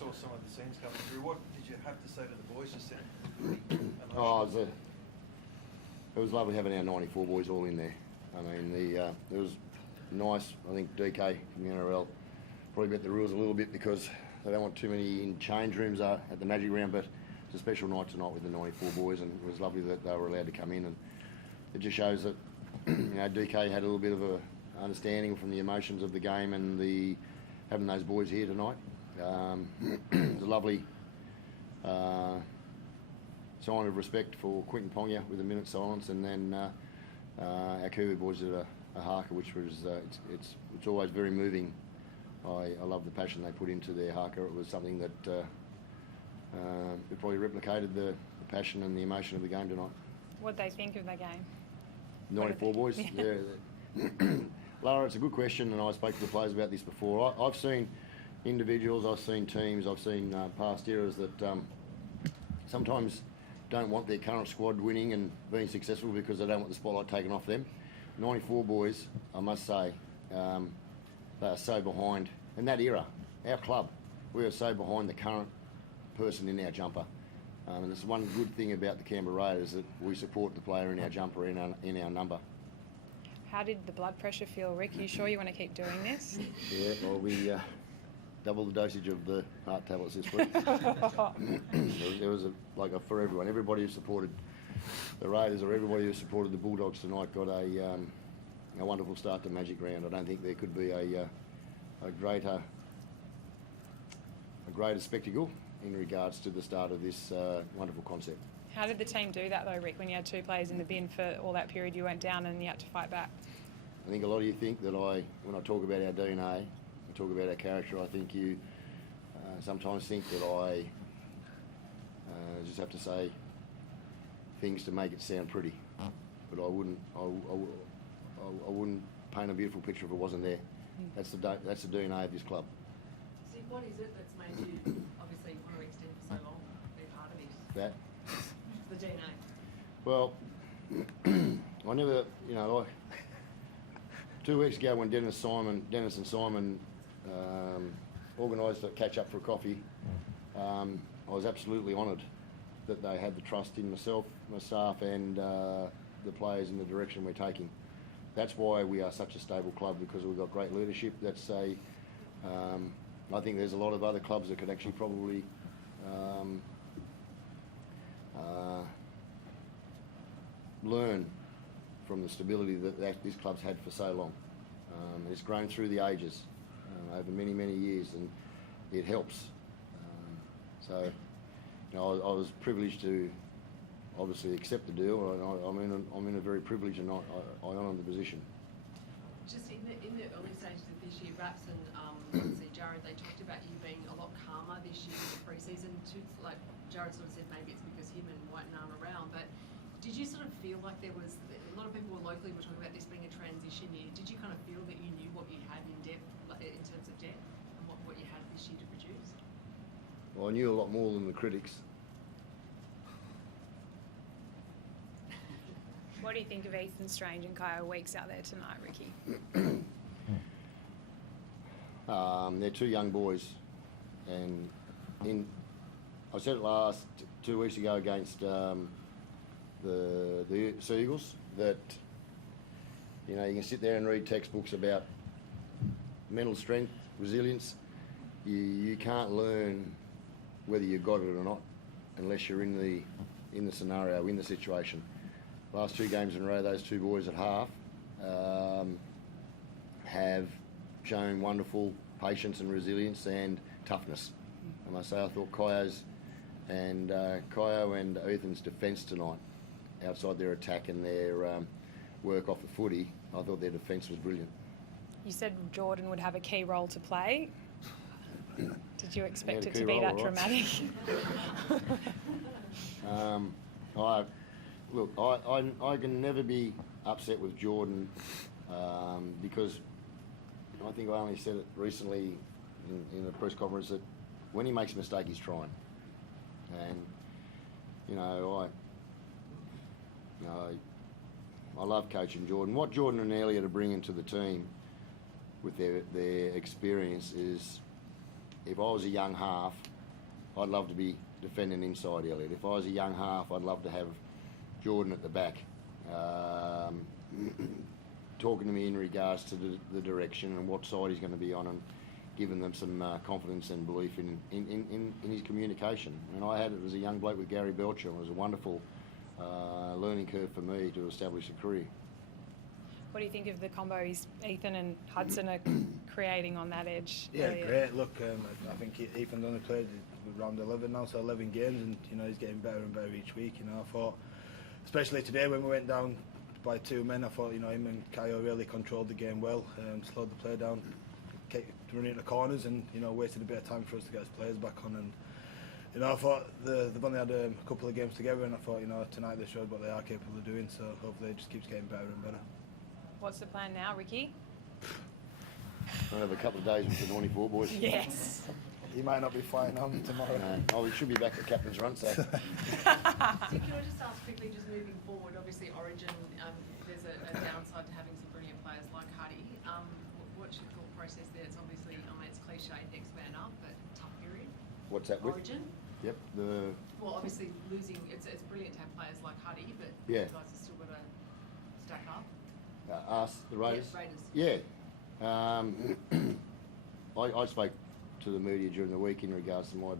saw some of the scenes coming through. What did you have to say to the boys just then? It was lovely having our 94 boys all in there. I mean, it was nice. I think DK from the NRL probably bet the rules a little bit because they don't want too many in change rooms at the Magic Round, but it's a special night tonight with the 94 boys, and it was lovely that they were allowed to come in, and it just shows that DK had a little bit of a understanding from the emotions of the game and having those boys here tonight. It was a lovely sign of respect for Quinton Ponga with a minute's silence, and then our Kiwi boys did a haka, which was it's always very moving. I love the passion they put into their haka. It was something that it probably replicated the passion and the emotion of the game tonight. What did they think of the game? 94 boys? Yeah. Lara, it's a good question, and I spoke to the players about this before. I've seen individuals, I've seen teams, I've seen past eras that sometimes don't want their current squad winning and being successful because they don't want the spotlight taken off them. 94 boys, I must say, they are so behind. In that era, our club, we are so behind the current person in our jumper. And it's one good thing about the Canberra Raiders that we support the player in our jumper, in our number. How did the blood pressure feel, Rick? Are you sure you want to keep doing this? Yeah, well, we double the dosage of the heart tablets this week. It was for everyone. Everybody who supported the Raiders or everybody who supported the Bulldogs tonight got a wonderful start to Magic Round. I don't think there could be a greater spectacle in regards to the start of this wonderful concept. How did the team do that though, Rick, when you had two players in the bin for all that period you went down and you had to fight back? I think a lot of you think that when I talk about our DNA, I talk about our character, I think you sometimes think that I just have to say things to make it sound pretty, but I wouldn't paint a beautiful picture if it wasn't there. That's the DNA of this club. So what is it that's made you obviously want to extend for so long, be part of it? That? The DNA. Well, I never, 2 weeks ago when Dennis and Simon organised to catch up for a coffee, I was absolutely honoured that they had the trust in myself, my staff, and the players in the direction we're taking. That's why we are such a stable club, because we've got great leadership. I think there's a lot of other clubs that could actually probably learn from the stability that this club's had for so long. It's grown through the ages, over many, many years, and it helps. I was privileged to obviously accept the deal. I'm in a very privileged, and I honour the position. Just in the early stages of this year, Raps and obviously Jared, they talked about you being a lot calmer this year in the pre-season. Like Jared sort of said, maybe it's because him and Whiten aren't around, but did you sort of feel like there was, a lot of people locally were talking about this being a transition year. Did you kind of feel that you knew what you had in depth, like in terms of depth, and what you had this year to produce? Well, I knew a lot more than the critics. What do you think of Ethan Strange and Kyle Weeks out there tonight, Ricky? They're two young boys, and I said it last 2 weeks ago against the Seagulls that you can sit there and read textbooks about mental strength, resilience. You can't learn whether you got it or not unless you're in the scenario, in the situation. Last 2 games in a row, those 2 boys at half have shown wonderful patience and resilience and toughness. I must say, I thought Kayo and Ethan's defence tonight, outside their attack and their work off the footy, I thought their defence was brilliant. You said Jordan would have a key role to play. Did you expect it to be that dramatic? I can never be upset with Jordan because I think I only said it recently in a press conference that when he makes a mistake, he's trying. And I love coaching Jordan. What Jordan and Elliott are bringing to the team with their experience is if I was a young half, I'd love to be defending inside Elliott. If I was a young half, I'd love to have Jordan at the back, talking to me in regards to the direction and what side he's going to be on, and giving them some confidence and belief in his communication. And I had it as a young bloke with Gary Belcher. It was a wonderful learning curve for me to establish a career. What do you think of the combo Ethan and Hudson are creating on that edge? Yeah, Elliott? great. Look, I think Ethan's only played around 11 now, so 11 games, and he's getting better and better each week. I thought, especially today when we went down by 2 men, I thought him and Kyle really controlled the game well, slowed the play down, kept running into corners, and wasted a bit of time for us to get his players back on. And I thought they've only had a couple of games together, and I thought tonight they showed what they are capable of doing. So hopefully it just keeps getting better and better. What's the plan now, Ricky? I'll have a couple of days with the 94 boys. Yes. He might not be flying on tomorrow. Oh, we should be back at captain's run, so. So can I just ask quickly, just moving forward, obviously Origin, there's a downside to having some brilliant players like Huddy. What's your thought process there? It's obviously, it's cliche, next man up, but tough period. What's that with? Origin? Yep. Well, obviously losing, it's brilliant to have players like Huddy, but Yeah. you guys have still got to stack up. Us, the Raiders? Yeah, Raiders. Yeah. I spoke to the media during the week in regards to my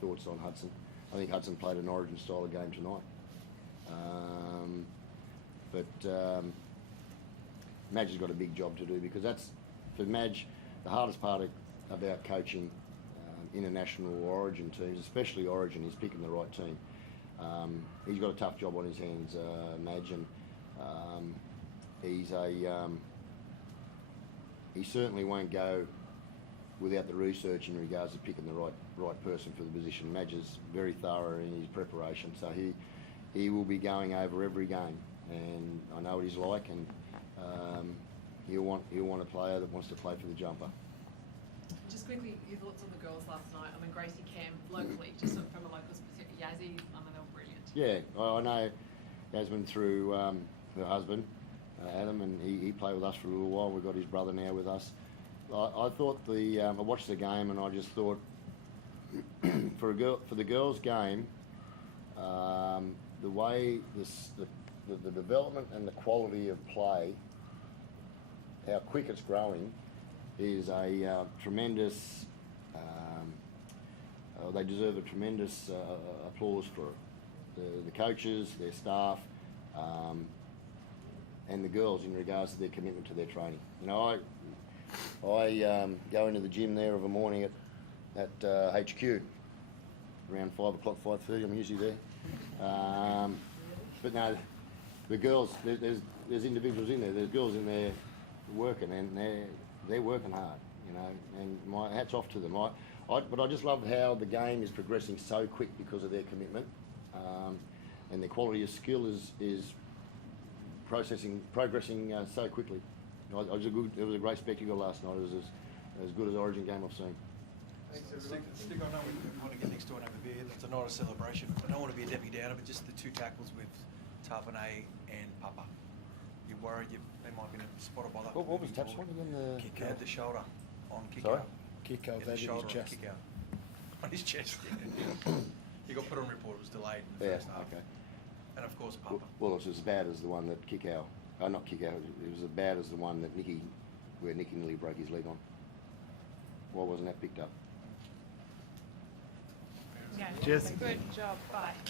thoughts on Hudson. I think Hudson played an Origin style of game tonight. But Madge has got a big job to do, because that's, for Madge, the hardest part about coaching international or Origin teams, especially Origin, is picking the right team. He's got a tough job on his hands, Madge, and he certainly won't go without the research in regards to picking the right person for the position. Madge is very thorough in his preparation, so he will be going over every game, and I know what he's like, and he'll want a player that wants to play for the jumper. Just quickly, your thoughts on the girls last night. I mean, Gracie Cam, locally, just sort of from a local perspective, Yazzie, they were brilliant. Yeah, I know Yasmin through her husband, Adam, and he played with us for a little while. We've got his brother now with us. I thought I watched the game, and I just thought for the girls' game, the way the development and the quality of play, how quick it's growing, is a tremendous. They deserve a tremendous applause for it. The coaches, their staff, and the girls in regards to their commitment to their training. I go into the gym there of a morning at HQ around 5 o'clock, 5:30. I'm usually there. But no, the girls, there's individuals in there. There's girls in there working, and they're working hard, and my hat's off to them. But I just love how the game is progressing so quick because of their commitment, and their quality of skill is progressing so quickly. It was a great spectacle last night. It was as good as Origin game I've seen. Stick, I know we want to get next door and have a beer. It's a night of celebration. I don't want to be a Debbie Downer, but just the 2 tackles with Tarpanay and Papa. You're worried they might be in a spot of bother. What was Tap's one again? Kick out the shoulder on kick Sorry? out. Kick out, Yeah, the shoulder his on chest. kick out. On his chest, yeah. He got put on report. It was delayed in the first half. Okay. And of course, Papa. Well, it was as bad as the one that Kickow. Not Kickow. It was as bad as the one that where Nicky nearly broke his leg on. Why wasn't that picked up? Yeah. Cheers. Good job. Bye.